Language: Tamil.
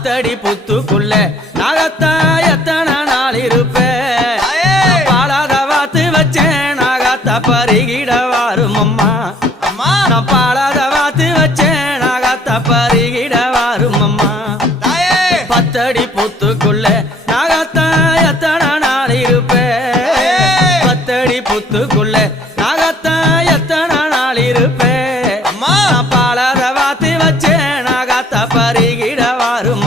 பத்தடி புத்துக்குள்ள நாகத்தா எத்தனை நாள் இருப்பேன் பாலாத வாத்து வச்சேன் நாகத்தா பருகிட வாரும் அம்மா நான் பாலாத வாத்து வச்சேன் நாகத்தா பருகிட வாரும் அம்மா பத்தடி புத்துக்குள்ள நாகத்தா எத்தனை நாள் இருப்பேன் பத்தடி புத்துக்குள்ள நாகத்தா எத்தனை நாள் இருப்பேன் நான் பாலாத வாத்து வச்சேன் நாகத்தா பருகிட வாரும்